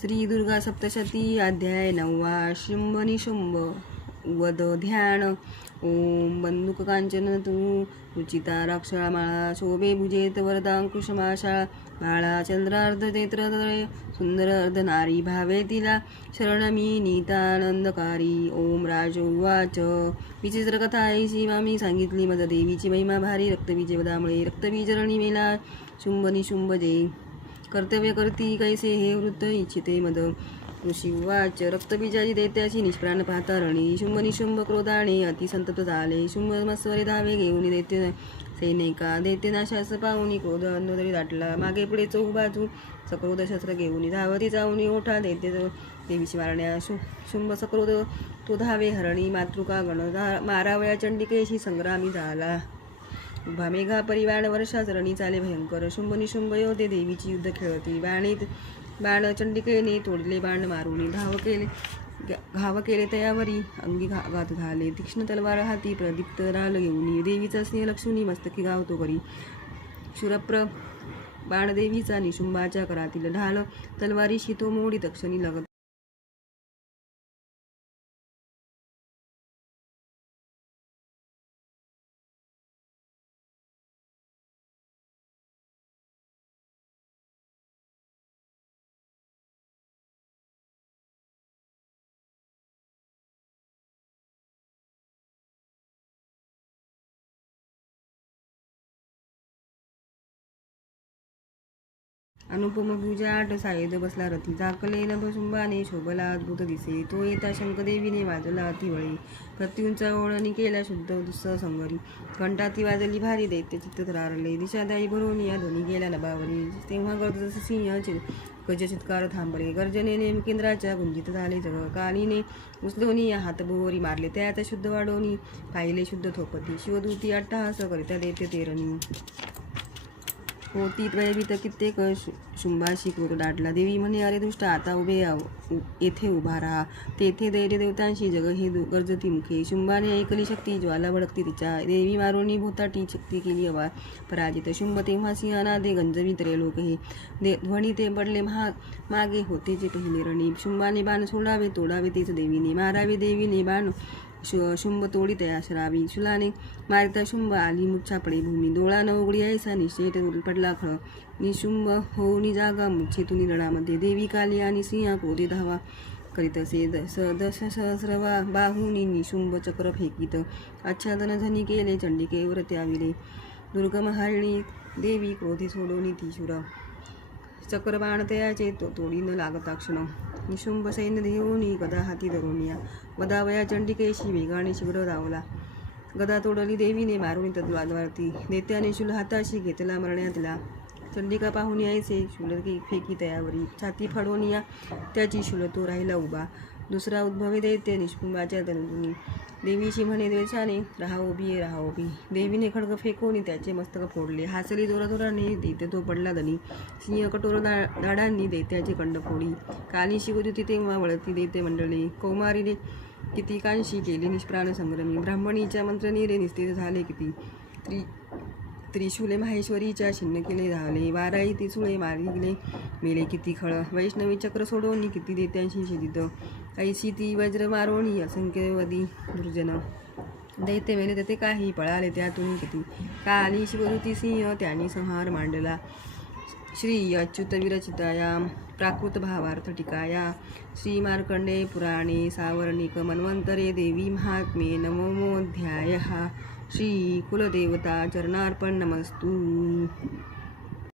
श्री दुर्गा सप्तशती अध्याय 9 शुंभ निशुंभ वध ध्यान. ओम बंदुक कांचन तू रुचिता राक्षळा माळा शोभे भुजेत वरदांकुशमाशाळा माळा चंद्रार्ध नेत्रदळे सुंदर अर्ध नारी भावे तिला शरणमी नीतानंदकारी. ओम राज उवाच विचित्र कथा ऐशी मामी सांगितली मद देवीची महिमा भारी रक्तबीजे वदामुळे रक्तबीजरणी मेला शुंभ निशुंभ जे कर्तव्य करती कैसे हे वृत्त इच्छिते मद. ऋषी उवाच रक्तबीजाची दैत्याची निष्प्राण पाहता रणी शुंभ निशुंभ क्रोधाने अतिसंतप्त झाले. शुंभ मत्सरे धावे घेऊन दैत्य सैनिका दैत्यनाशास पाहुनी क्रोध अन्नदरी दाटला. मागे पुढे चौबाजू सक्रोध शस्त्र घेऊन धावती जाऊन ओठा दैत्य देवीची मारण्या. शुंभ सक्रोध तो धावे हरणी मातृका गण मारावया चंडिकेशी संग्रामी झाला. उभा मेघा परिवाण वर्षा रणी चाले भयंकर. शुंभ निशुंभ योधे देवीची युद्ध खेळती बाण चंडिकेने तोडले बाण मारून घाव केले तयावरी अंगी घात झाले. तीक्ष्ण तलवार हाती प्रदीप्त राल घेऊन देवीचा स्नेह लक्ष्मी मस्तकी गावतो करी. शूरप्र बाण देवीचा निशुंभाच्या करातील ढाल तलवारीशी तो मोडी तक्षणी लगत. अनुपम गुजाट सायद बसला रथी झाकले नभशुंभाने शोभला अद्भुत दिसे. तो येता शंखदेवीने वाजला अतिवळी प्रत्यूंचा ओळणी केला शुद्ध दुस्सह संगरी. घंटाती वाजली भारी दैत्य चित्त थरारले दिशादायी भरून या ध्वनी गेला नभावरी. तेव्हा गर्जत सिंह गज चित्कार थांबले गर्जनेने मुकेंद्राच्या गुंजित झाले जग. कालीने उचलोनी या हातभोवरी मारले त्यात शुद्ध वाढवणी पाहिले शुद्ध थोपती. शिवदूती अट्टहास करिता दैत्य तेरणी होती भयभीत कित्येक शुंभाशी क्रोध दाटला. देवी म्हणे अरे दुष्ट आता उभे येथे उभा राहा. तेथे दैर्य देवतांशी जग हे गर्जती मुखे. शुंभाने ऐकली शक्ती ज्वाला भडकती तिच्या. देवी मारोनी भोताटी शक्ती केली अवा पराजित. शुंभ तेव्हा सिंहनादे गंजवी तरे लोक हे ध्वनी ते पडले मागे होते जे पहिले रणी. शुंभाने बाण सोडावे तोडावे तेच देवीने मारावे देवीने बाण शुंभ तोडी तया शरावी. शुलाने मारिता शुंभ आली मुच्छापडे भूमी. डोळा न उघडी ऐसा निश्चेत पडला खळ. निशुंभ होऊनी जागा मुच्छेतुनी रणामध्ये. देवी काली आणि सिंहा क्रोधे धावा करीत असे दश सहस्र बाहुनी निशुंभ चक्र फेकीत. आच्छादन धनी केले चंडिकेवर त्याविले. दुर्गम हारिणी देवी क्रोधे सोडवणी ती शुर. चक्रबाण तयाचे तोडी न लागता क्षण. निशुंभ सैन्य देऊनी गदा हाती धरून या वदावया चंडिकेशी वेगाने शिबिर धावला. गदा तोडली देवीने मारुनी तद्वारती. दैत्याने शूल हाताशी घेतला मरण्यातला. चंडिका पाहुनी ऐसे शूल फेकी तयावरी. छाती फाडून या त्याची शूल तो राहिला उभा. दुसरा उद्भवे दैत्य निशुंभाच्या तनुनी. देवीशी म्हणे द्वेषाने राहा उभी राहा उभी. देवीने खडग फेकून त्याचे मस्तक फोडले. हासली जोराजोराने दैत्य तो पडला धनी. सिंह कठोर दाडांनी दैत्याचे कंड फोडी. काली शिवदूती तेव्हा वळती दैत्य मंडळी. कौमारीने किती कांशी केले निष्प्राण संग्रमी. ब्राह्मणीच्या मंत्रनीरे निस्तेज झाले किती. त्रिशूले माहेश्वरीच्या छिन्न केले धावले. वाराई तिसुळे मारिले मेले किती खळ. वैष्णवी चक्र सोडवणी किती दैत्यांशी शिदित. ऐशी ती वज्र मारोणी असंख्यवदी दुर्जन. दैत्य मेले ते काही पळाले त्यातून किती. काली शिवदूती सिंह त्यांनी संहार मांडला. श्री अच्युत विरचिताया प्राकृत भावार्थ टीकाया. श्री मार्कंडे पुराणे सावर्णिक मन्वंतरे देवी महात्म्ये नवमोऽध्यायः. श्री कुलदेवता चरणार्पण नमस्तु.